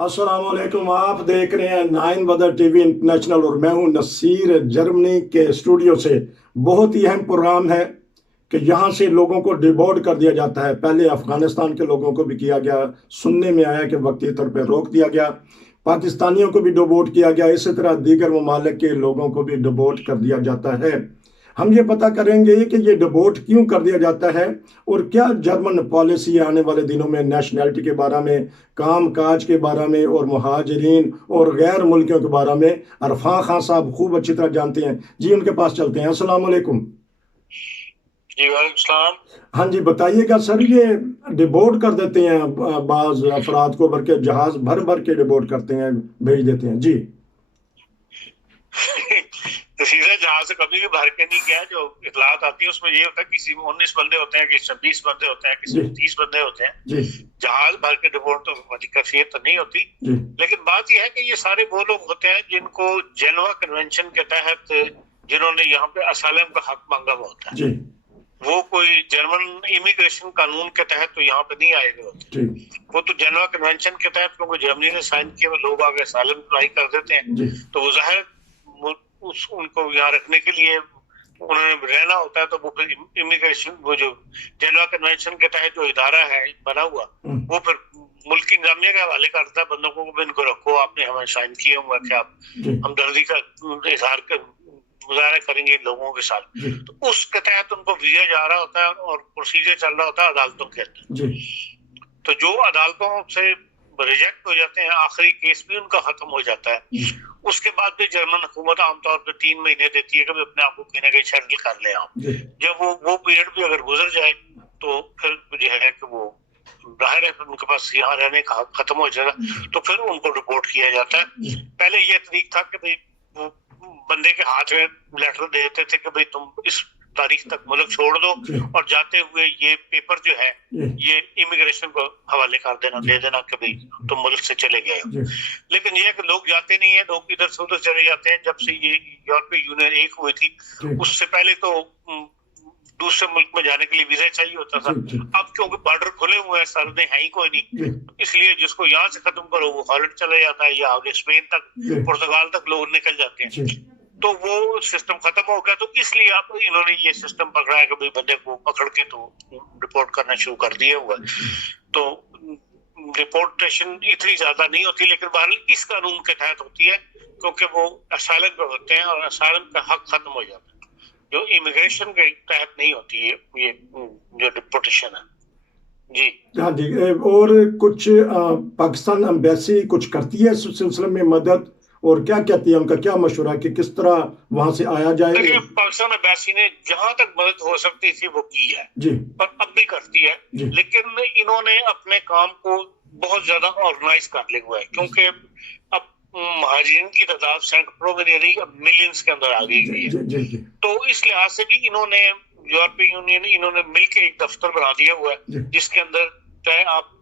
अस्सलाम वालेकुम। आप देख रहे हैं नाइन बदर टीवी इंटरनेशनल और मैं हूं नसीर, जर्मनी के स्टूडियो से। बहुत ही अहम प्रोग्राम है कि यहाँ से लोगों को डिबोर्ड कर दिया जाता है। पहले अफगानिस्तान के लोगों को भी किया गया, सुनने में आया कि वक्ती तौर पर रोक दिया गया, पाकिस्तानियों को भी डिबोर्ड किया गया, इसी तरह दीगर ममालिक के लोगों को भी डिबोर्ड कर दिया जाता है। हम ये पता करेंगे कि ये डिबोर्ड क्यों कर दिया जाता है और क्या जर्मन पॉलिसी आने वाले दिनों में नेशनैलिटी के बारे में, काम काज के बारे में और मुहाजिरीन और गैर मुल्कियों के बारे में अरफा खान साहब खूब अच्छी तरह जानते हैं। जी उनके पास चलते हैं। अस्सलाम वालेकुम। जी वालेकुम सलाम। हाँ जी, बताइएगा सर, ये डिबोर्ड कर देते हैं बाज अफराद को, भर के जहाज भर भर के डिबोर्ड करते हैं, भेज देते हैं जी। तो सीधा जहाज से कभी भी भर के नहीं गया। जो इतलात आती है उसमें ये होता है किसी में 19 बंदे होते हैं, किसी में 20 बंदे होते हैं, किसी में 30 बंदे होते हैं जी। जहाज भर के डिबोर्ड तो कैफियत तो नहीं होती जी। लेकिन बात यह है कि ये सारे वो लोग होते हैं जिनको जेनेवा कन्वेंशन के तहत जिन्होंने यहाँ पे असालम का हक मांगा हुआ होता है जी। वो कोई जर्मन इमिग्रेशन कानून के तहत तो यहाँ पे नहीं आएगा होते। जी। वो तो जेनेवा कन्वेंशन के तहत क्योंकि जर्मनी ने साइन किया, लोग आगे असालम अप्लाई कर देते हैं जी। तो वो जाहिर उनको यहाँ रखने के लिए उन्होंने रहना होता है। तो वो फिर इमिग्रेशन, वो जो जेनेवा कन्वेंशन के तहत जो इदारा है बना हुआ, वो फिर मुल्क की इंतजामिया के हवाले करता है बंदों को, इनको रखो, आपने हमें साइन किया हुआ कि आप हमदर्दी का इजहार कर मुजाहरा करेंगे लोगों के साथ। तो उसके तहत उनको भेजा जा रहा होता है और प्रोसीजर चल रहा होता है अदालतों के अंदर। तो जो अदालतों से रिजेक्ट हो जाते हैं, आखिरी केस भी उनका खत्म हो जाता है, उसके बाद भी जर्मन हुकूमत आमतौर पर 3 महीने देती है कि अपने आप को कहीं ना कहीं सेटल कर ले आप। जब वो पीरियड भी अगर गुजर जाए तो फिर जो है कि वो जाहिर है उनके पास यहाँ रहने का हक खत्म हो जाएगा, तो फिर उनको रिपोर्ट किया जाता है। पहले ये तरीक था कि भाई वो बंदे के हाथ में लेटर दे देते थे कि भाई तुम इस तारीख तक मुल्क छोड़ दो और जाते हुए ये पेपर जो है ये इमिग्रेशन को हवाले कर देना, दे देना कि भाई तुम मुल्क से चले गए हो। लेकिन ये कि लोग जाते नहीं है, लोग इधर से उधर चले जाते हैं। जब से ये यूरोपीय यूनियन एक हुई थी उससे पहले तो दूसरे मुल्क में जाने के लिए वीजा चाहिए होता था। अब क्योंकि बॉर्डर खुले हुए हैं, सरहदें है ही कोई नहीं, इसलिए जिसको यहाँ से खत्म करो वो हॉलैंड चला जाता है या आगे स्पेन तक, पुर्तगाल तक लोग निकल जाते हैं। तो वो सिस्टम खत्म हो गया, तो इसलिए आप इन्होंने ये सिस्टम पकड़ा है कि भाई बंदे को पकड़ के तो रिपोर्ट करना शुरू कर दिया हुआ। तो रिपोर्टेशन इतनी ज्यादा नहीं होती लेकिन बहरहाल इस कानून के तहत होती है क्योंकि वो असाइलम पे होते हैं और असाइलम का हक खत्म हो जाता है, जो इमिग्रेशन के तहत नहीं होती है ये जो डिपोर्टेशन है। जी हाँ जी। और कुछ पाकिस्तान एम्बेसी कुछ करती है इस सिलसिले में मदद, और क्या कहती है, उनका क्या मशवरा कि किस तरह वहां से आया जाए? देखिए पाकिस्तान एम्बेसी ने जहां तक मदद हो सकती थी वो की है जी, पर अब भी करती है, लेकिन इन्होंने अपने काम को बहुत ज्यादा ऑर्गेनाइज कर लिया हुआ है क्योंकि अब महाजिरीन की तादाद सैकड़ों में नहीं रही, अब मिलियंस के अंदर आ गई है। तो इस लिहाज से भी इन्होंने यूरोपीय यूनियन इन्होंने मिलकर एक दफ्तर बना दिया हुआ है जिसके अंदर चाहे आप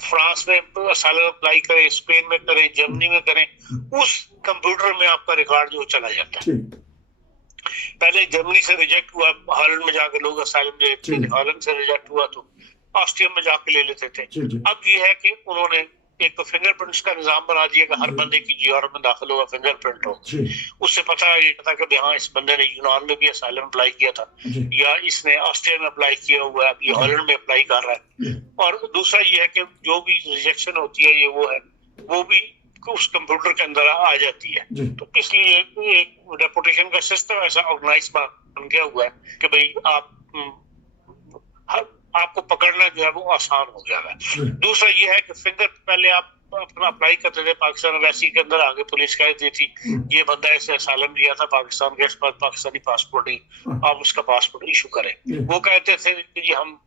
फ्रांस में असाइलम अप्लाई करें, स्पेन में करें, जर्मनी में करें, उस कंप्यूटर में आपका रिकॉर्ड जो चला जाता है। पहले जर्मनी से रिजेक्ट हुआ, हॉलैंड में जाकर लोग असाइलम ले लेते थे, हॉलैंड से रिजेक्ट हुआ तो ऑस्ट्रिया में जाके ले लेते थे। अब ये है कि उन्होंने एक तो फिंगरप्रिंट्स का निजाम बना दिया कि हर बंदे की यूरोप में दाखिल होगा फिंगरप्रिंट हो, उससे पता था कि हाँ इस बंदे ने यूनान में भी असाइलम अप्लाई किया था या इसने ऑस्ट्रिया में अप्लाई किया हुआ है, ये हॉलैंड में अप्लाई कर रहा है। और दूसरा ये है कि जो भी रिजेक्शन होती है ये वो भी उस कंप्यूटर के अंदर आ जाती है। तो इसलिए एक डेपुटेशन का सिस्टम ऐसा ऑर्गेनाइज बन गया हुआ है कि भाई आपको पकड़ना जो है वो आसान हो गया है। दूसरा ये है कि फिंगर पहले आप अपना अप्लाई करते थे पाकिस्तान वैसी के अंदर, आगे पुलिस कह देती थी ये बंदा ऐसे असाइलम लिया था पाकिस्तान के पास पाकिस्तानी पासपोर्ट नहीं, आप उसका पासपोर्ट इशू करें। वो कहते थे कि हम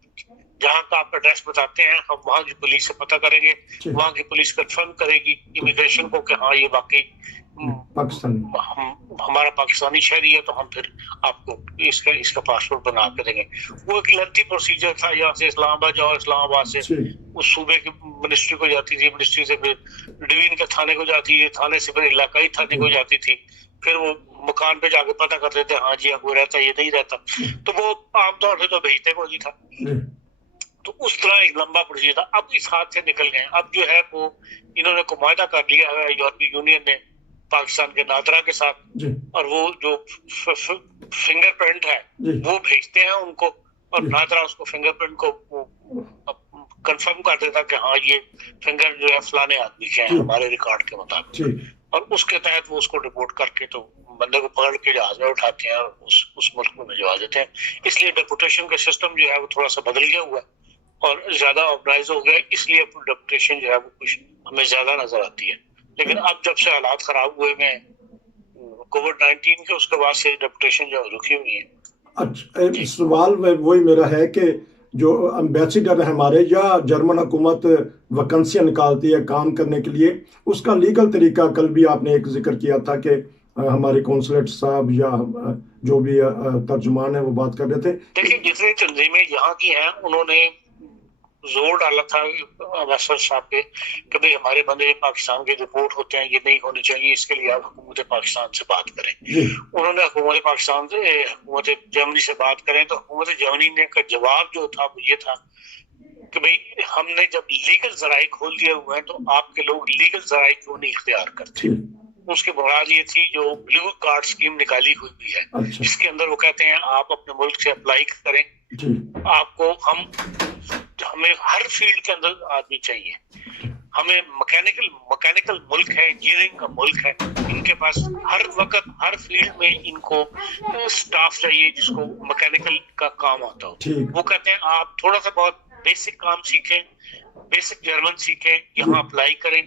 जहाँ का आप एड्रेस बताते हैं हम वहाँ की पुलिस से पता करेंगे, वहाँ की पुलिस कंफर्म करेगी इमिग्रेशन को कि हाँ ये वाकई हमारा पाकिस्तानी शहरी है, तो हम फिर आपको इसका पासपोर्ट बना के देंगे। वो एक लेंथी प्रोसीजर था, यहाँ से इस्लामाबाद जाओ, इस्लामाबाद से उस सूबे की मिनिस्ट्री को जाती थी, मिनिस्ट्री से फिर डिवीजन के थाने को जाती थी, थाने से फिर इलाकाई थाने को जाती थी, फिर वो मकान पे जाके पता करते थे हाँ जी कोई रहता ये नहीं रहता, तो वो आमतौर से तो भेजते को नहीं था। तो उस तरह एक लंबा प्रोसीजर था। अब इस हाथ से निकल गए। अब जो है वो इन्होंने को मुआहदा कर लिया है यूरोपीय यूनियन ने पाकिस्तान के नादरा के साथ, और वो जो फिंगरप्रिंट है वो भेजते हैं उनको, और नादरा उसको फिंगरप्रिंट को कंफर्म कर देता कि हाँ ये फिंगर जो है फलाने आदमी के हैं हमारे रिकॉर्ड के मुताबिक, और उसके तहत वो उसको रिपोर्ट करके तो बंदे को पकड़ के जहाज में उठाते हैं और उस मुल्क में भिजवा देते हैं। इसलिए डेपुटेशन का सिस्टम जो है वो थोड़ा सा बदल गया हुआ है और ज्यादा ऑर्गेनाइज हो गया, इसलिए डेपुटेशन जो है वो कुछ हमें ज्यादा नजर आती है। लेकिन अब जब से हालात खराब हुए हैं कोविड-19 के, उसके बाद से डेपुटेशन जो रुकी हुई है। अच्छा, सवाल वही मेरा है कि जो एम्बेसडर है हमारे या जर्मन हुकूमत वैकेंसियां निकालती है काम करने के लिए, उसका लीगल तरीका कल भी आपने एक जिक्र किया था कि हमारे कौंसलेट साहब या जो भी तर्जुमान है वो बात कर रहे थे। देखिए जितनी तंजीमें यहाँ की हैं उन्होंने जोर डाला था अम्बेसडर साहब पे कि भाई हमारे बंदे पाकिस्तान के रिपोर्ट होते हैं, ये नहीं होने चाहिए, इसके लिए आप हुकूमत पाकिस्तान से बात करें। उन्होंने हुकूमत पाकिस्तान से हुकूमत जर्मनी से बात करें तो हुकूमत जर्मनी ने का जवाब जो था वो ये था कि भाई हमने जब लीगल जराए खोल दिए हुए हैं तो आपके लोग लीगल जराए क्यों नहीं इख्तियार करते। उसकी बुनियाद ये थी जो ब्लू कार्ड स्कीम निकाली हुई है। अच्छा। इसके अंदर वो कहते हैं आप अपने मुल्क से अप्लाई करें, आपको हमें हर फील्ड के अंदर आदमी चाहिए, हमें मैकेनिकल मुल्क है, इंजीनियरिंग का मुल्क है, इनके पास हर वक्त हर फील्ड में इनको स्टाफ चाहिए जिसको मैकेनिकल का काम आता हो। वो कहते हैं आप थोड़ा सा बहुत बेसिक काम सीखें, बेसिक जर्मन सीखें, यहाँ अप्लाई करें,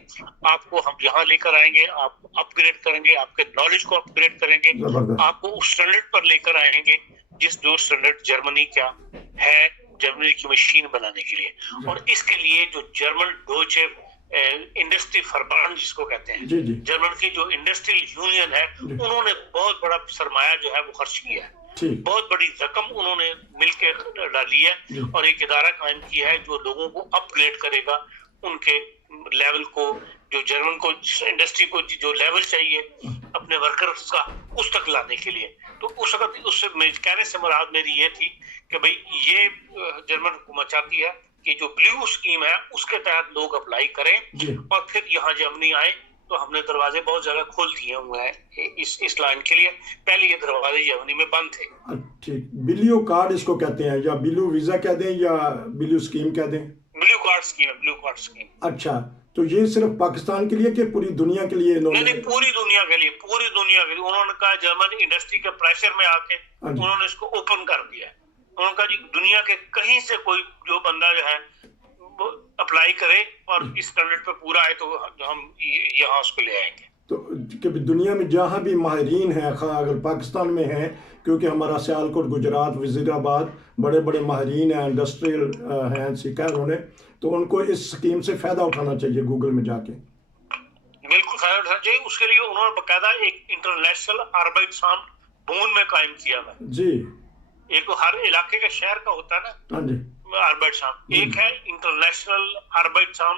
आपको हम यहाँ लेकर आएंगे, आप अपग्रेड करेंगे, आपके नॉलेज को अपग्रेड करेंगे, आपको उस स्टैंडर्ड पर लेकर आएंगे जो स्टैंडर्ड जर्मनी का है, जर्मनी की मशीन बनाने के लिए। और इसके लिए जो जर्मन डोचे इंडस्ट्री फरबान जिसको कहते हैं, जर्मन की जो इंडस्ट्रियल यूनियन है, उन्होंने बहुत बड़ा सरमाया जो है वो खर्च किया है, बहुत बड़ी रकम उन्होंने मिलकर डाली है और एक इदारा कायम किया है जो लोगों को अपग्रेड करेगा, उनके लेवल को, जो जर्मन को इंडस्ट्री को जो लेवल चाहिए अपने वर्कर्स का उस तक लाने के लिए। तो उस वक्त उससे कहने से मुराद मेरी ये थी कि भाई ये जर्मन हुकूमत चाहती है कि जो ब्लू स्कीम है उसके तहत लोग अप्लाई करें और फिर यहाँ जर्मनी आए। तो हमने दरवाजे बहुत जगह खोल दिए हुए हैं इस लाइन के लिए। पहले ये दरवाजे जर्मनी में बंद थे। ठीक, ब्लू कार्ड इसको कहते हैं या ब्लू वीजा कह दें या ब्लू स्कीम कह दें? ब्लू कार्ड स्कीम है, ब्लू कार्ड स्कीम। अच्छा, तो ये सिर्फ पाकिस्तान के लिए कि पूरी दुनिया के लिए? नहीं, पूरी दुनिया के लिए, पूरी दुनिया के लिए। उन्होंने कहा जर्मन इंडस्ट्री के प्रेशर में आके उन्होंने इसको ओपन कर दिया है। उन्होंने कहा जी दुनिया के कहीं से कोई जो बंदा जो है अप्लाई करे और इस स्टैंडर्ड पे पूरा है तो हम यहाँ उसको ले आएंगे। तो कि दुनिया में जहाँ भी माहिरीन हैं, अगर पाकिस्तान में हैं, क्योंकि हमारा सियालकोट, गुजरात, वजीराबाद बड़े बड़े माहिरीन हैं, इंडस्ट्रियल हैं, सीखा है उन्होंने, तो उनको इस स्कीम से फायदा उठाना चाहिए गूगल में जाके। बिल्कुल फायदा उठाना चाहिए। उसके लिए उन्होंने बाकायदा एक इंटरनेशनल आर्बाइटसाम बोन में कायम किया है जी। एक तो हर इलाके के शहर का होता है ना, हाँ जी, आर्बाइटसाम। एक है इंटरनेशनल आर्बाइटसाम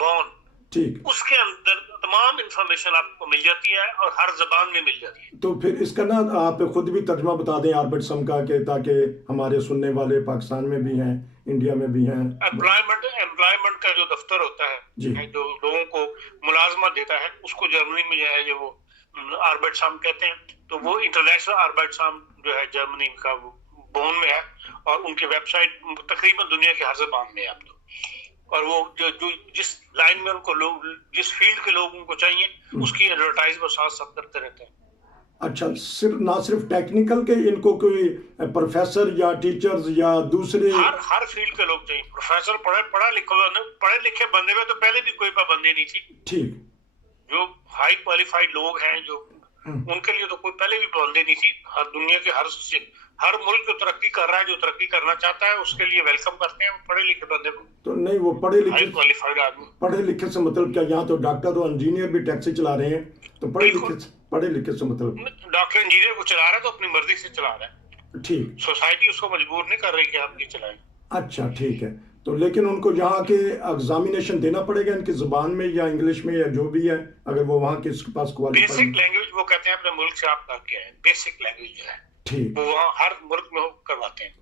बोन, ठीक, उसके अंदर तमाम इंफॉर्मेशन आपको मिल जाती है और हर जबान में मिल जाती है। तो फिर इसका ना आप खुद भी तर्जुमा बता दें आर्बाइटसाम का, के ताकि हमारे सुनने वाले पाकिस्तान में भी हैं, इंडिया में भी हैं। एम्प्लॉयमेंट का जो दफ्तर होता है जो लोगों को मुलाजमत देता है, उसको जर्मनी में जो है जो वो आर्बाइटसाम कहते हैं। तो वो इंटरनेशनल आर्बाइटसाम जो है जर्मनी का वो बोन में है और उनकी वेबसाइट तकरीबन दुनिया के हर जबान में है अब तो। और वो जो जिस लाइन में उनको लोग, जिस फील्ड के लोग उनको चाहिए, उसकी एडवर्टाइज वो साथ साथ करते रहते हैं। अच्छा, सिर्फ ना सिर्फ टेक्निकल के, इनको कोई प्रोफेसर या टीचर्स या दूसरे हर फील्ड के लोग चाहिए। प्रोफेसर पढ़े लिखे बंदे में तो पहले भी कोई पाबंदी नहीं थी। ठीक, जो हाई क्वालिफाइड लोग हैं जो उनके लिए तो कोई पहले भी पाबंदी नहीं थी। हर दुनिया के हर मुल्क जो तरक्की कर रहा है, जो तरक्की करना चाहता है, उसके लिए वेलकम करते हैं पढ़े लिखे बंदे को। तो नहीं, वो पढ़े लिखे क्वालिफाइड आदमी, पढ़े लिखे से मतलब क्या? यहाँ तो डॉक्टर और इंजीनियर भी टैक्सी चला रहे हैं, तो पढ़े लिखे से मतलब डॉक्टर इंजीनियर को चला रहा है तो अपनी मर्जी से चला रहा है। ठीक, सोसाइटी उसको मजबूर नहीं कर रही कि आप ये चलाएं। अच्छा, ठीक है। तो लेकिन उनको यहाँ के एग्जामिनेशन देना पड़ेगा इनकी जुबान में या इंग्लिश में या जो भी है, अगर वो वहाँ के इसके पास क्वालिफाइड। बेसिक लैंग्वेज वो कहते हैं अपने मुल्क से आप करके आए, बेसिक लैंग्वेज जो है ठीक, वो वहाँ हर मुल्क में करवाते हैं।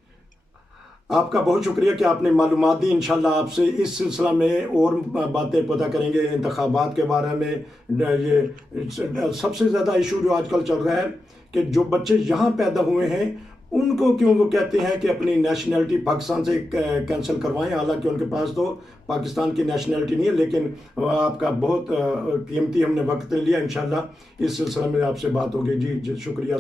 आपका बहुत शुक्रिया कि आपने मालूमात दी। इंशाल्लाह आपसे इस सिलसिला में और बातें पता करेंगे, इंतखाबात के बारे में। ये सबसे ज़्यादा इशू जो आजकल चल रहा है कि जो बच्चे यहाँ पैदा हुए हैं उनको क्यों वो कहते हैं कि अपनी नेशनलिटी पाकिस्तान से कैंसिल करवाएं, हालांकि उनके पास तो पाकिस्तान की नेशनलिटी नहीं है। लेकिन आपका बहुत कीमती हमने वक्त लिया। इंशाल्लाह इस सिलसिले में आपसे बात होगी। जी शुक्रिया।